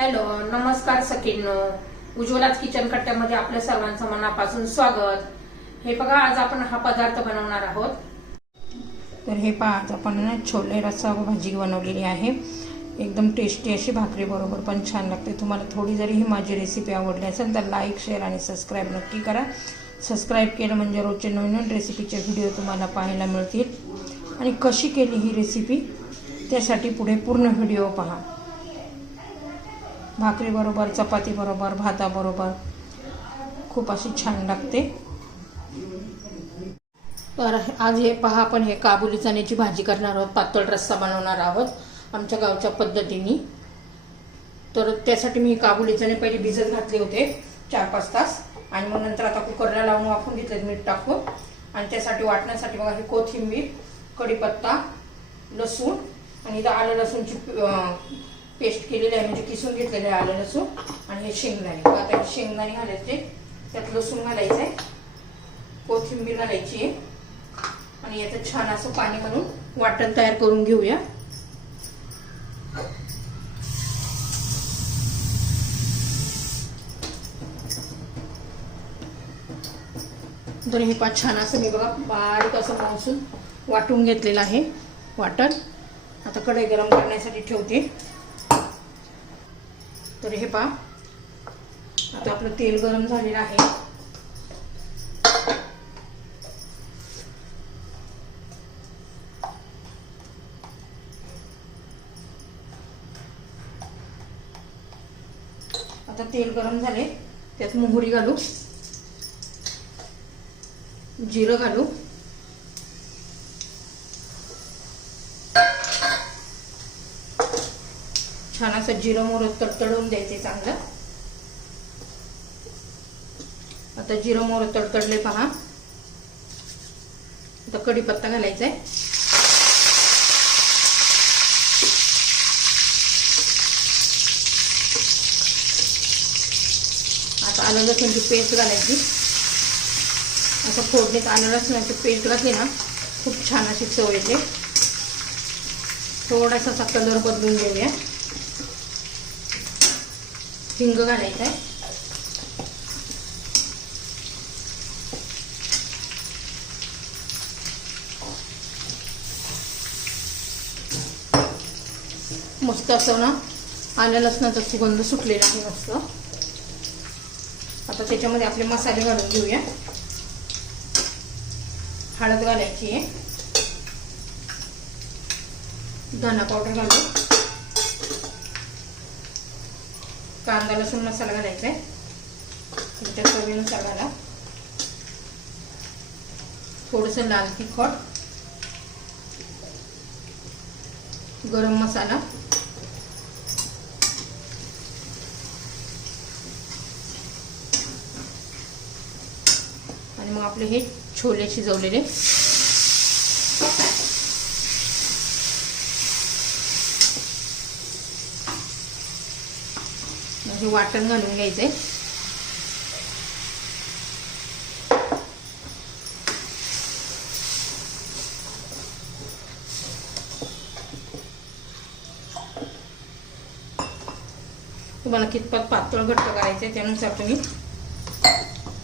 Hello, नमस्कार सखींनो. उज्ज्वलाच kitchen कट्ट्यामध्ये आपल्या सर्वांचं मनापासून स्वागत. हे बघा, आज आपण हा पदार्थ बनवणार आहोत. तर हे पहा, आज आपण छोले रस्सा भाजी बनवलेली आहे. एकदम टेस्टी अशी भाकरी बरोबर पण छान लागते. तुम्हाला थोडी जरी ही माझी रेसिपी आवडली असेल तर लाईक, शेअर आणि सबस्क्राईब नक्की करा. सबस्क्राईब केलं म्हणजे रोजचे नवीन रेसिपीचे व्हिडिओ तुम्हाला पाहायला मिळतील. आणि कशी केली ही रेसिपी त्यासाठी पुढे पूर्ण व्हिडिओ पहा. भाकरी बरोबर, चपाती बरोबर, भाताबरोबर खूप अशी छान लागते. तर आज हे पहा, आपण हे काबुली चण्याची भाजी करणार आहोत. पातळ रस्सा बनवणार आहोत आमच्या गावच्या पद्धतीने. तर त्यासाठी मी काबुली चणे पहिले भिजत घातले होते 4-5 तास, आणि मग नंतर आता कुकरला लावून वाफवून घेतले मीठ टाकून. आणि त्यासाठी वाटण्यासाठी बघा, हे कोथिंबीर, कढीपत्ता, लसूण आणि इथं आलं लसूणची पेस्ट केलेली आहे, म्हणजे किसून घेतलेले आहे आलं लसूण. आणि हे शेंगदाणे, आता हे शेंगदाणे घालायचे, त्यात लसूण घालायचं आहे, कोथिंबीर घालायची आहे, आणि याचं छान असं पाणी घालून वाटण तयार करून घेऊया. तर हे पा छान असं मी बघा बारीक असं मौसून वाटून घेतलेलं आहे वाटण. आता कढई गरम करण्यासाठी ठेवते. तर हे पहा, आता आपलं तेल गरम झालेलं आहे. आता तेल गरम झाले, त्यात मोहरी घालू, जिरं घालू, छान असं जिरं मोहरी तडतडून द्यायचे चांगलं. आता जिरं मोहरी तडतडले पहा. आता कढीपत्ता घालायचा आहे, आता आलं लसूणची पेस्ट घालायची. असं फोडणीत आलं लसूणाची पेस्ट घातली ना, खूप छान अशी चव येते. थोडासा असा कलर बदलून घेऊया. हिंग घालायचं आहे, मस्त असं ना आलं लसणाचा सुगंध सुटलेला आहे मस्त. आता त्याच्यामध्ये आपले मसाले घालून घेऊया. हळद घालायची आहे, धना पावडर घालू, कांदा लसूण मसाला घालायचा आहे, तुमच्या चवीनुसार घाला. थोडंसं लाल तिखट, गरम मसाला, आणि मग आपले हे छोले शिजवलेले हे वाटण घालून घ्यायचंय. तुम्हाला कितपत पातळ घट्ट करायचंय त्यानुसार तुम्ही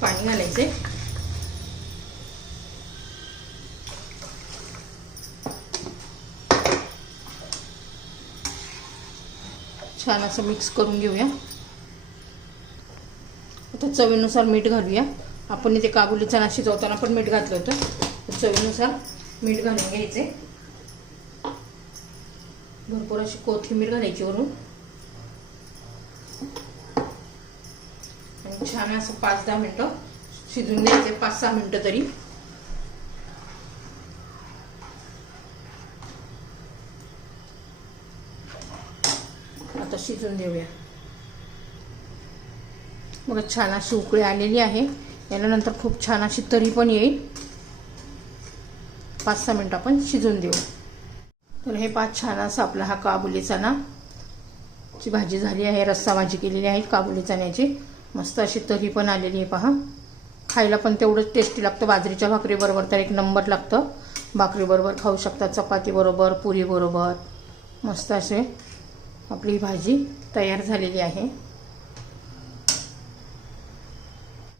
पाणी घालायचंय. छान असं मिक्स करून घेऊया. आता चवीनुसार मीठ घालूया. आपण इथे काबुली चणा शिजवताना पण मीठ घातलं होतं, तर चवीनुसार मीठ घालून घ्यायचे. भरपूर अशी कोथिंबीर घालायची वरून, आणि छान असं 5-10 मिनिटं शिजून द्यायचे, 5-6 मिनिटं तरी. आता शिजून देऊया. बघा, छान अशी उकळी आलेली आहे. यानंतर खूप छान अशी तरी पण येईल. 5-6 मिनिटं आपण शिजून देऊ. तर हे 5 छान असं आपला हा काबुली चणाची भाजी झाली आहे. रस्सा भाजी केलेली आहे काबुली चण्याची. मस्त अशी तरी पण आलेली आहे पहा. खायला पण तेवढंच टेस्टी लागतं. बाजरीच्या भाकरी बरोबर तर एक नंबर लागतं. भाकरी बरोबर खाऊ शकता, चपाती बरोबर, पुरी बरोबर. मस्त असे आपली भाजी तयार झालेली आहे.